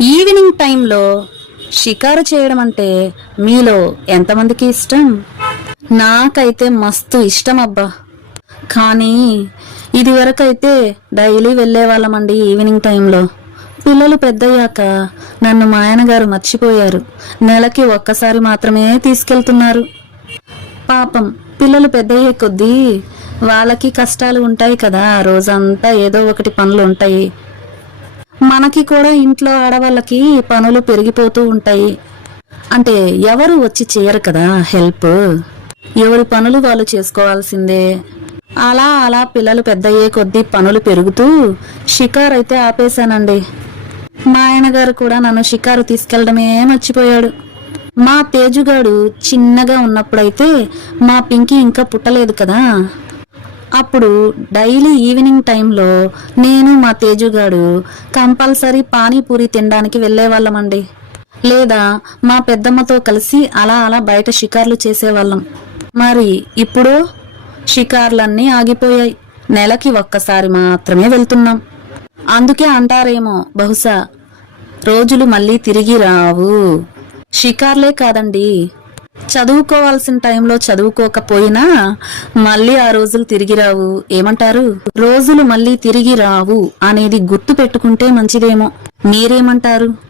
Evening టైంలో షికారు చేయడం అంటే మీలో ఎంతమందికి ఇష్టం? నాకైతే మస్తు ఇష్టం అబ్బా. కానీ ఇది వరకైతే డైలీ వెళ్ళేవాళ్ళమండి ఈవినింగ్ టైంలో. పిల్లలు పెద్దయ్యాక నన్ను మా ఆయనగారు మర్చిపోయారు. నెలకి ఒక్కసారి మాత్రమే తీసుకెళ్తున్నారు. పాపం పిల్లలు పెద్దయ్యే కొద్దీ వాళ్ళకి కష్టాలు ఉంటాయి కదా రోజంతా ఏదో ఒకటి పనులు ఉంటాయి. మనకి కూడా ఇంట్లో ఆడవాళ్ళకి పనులు పెరిగిపోతూ ఉంటాయి. అంటే ఎవరు వచ్చి చేయరు కదా హెల్ప్. ఎవరి పనులు వాళ్ళు చేసుకోవాల్సిందే. అలా అలా పిల్లలు పెద్దయ్యే కొద్దీ పనులు పెరుగుతూ షికార్ అయితే ఆపేశానండి. మా ఆయనగారు కూడా నన్ను షికారు తీసుకెళ్ళడమే మర్చిపోయాడు. మా తేజుగాడు చిన్నగా ఉన్నప్పుడైతే మా పింకీ ఇంకా పుట్టలేదు కదా. అప్పుడు డైలీ ఈవినింగ్ టైంలో నేను మా తేజుగాడు కంపల్సరీ పానీపూరి తినడానికి వెళ్ళేవాళ్ళమండి. లేదా మా పెద్దమ్మతో కలిసి అలా అలా బయట షికార్లు చేసేవాళ్ళం. మరి ఇప్పుడు షికార్లన్నీ ఆగిపోయాయి. నెలకి ఒక్కసారి మాత్రమే వెళ్తున్నాం. అందుకే అంటారేమో బహుశా రోజులు మళ్ళీ తిరిగి రావు. షికార్లే కాదండి. చదువుకోవాల్సిన టైంలో చదువుకోకపోయినా మళ్ళీ ఆ రోజులు తిరిగి రావు. ఏమంటారు? రోజులు మళ్ళీ తిరిగి రావు అనేది గుర్తు పెట్టుకుంటే మంచిదేమో. మీరేమంటారు?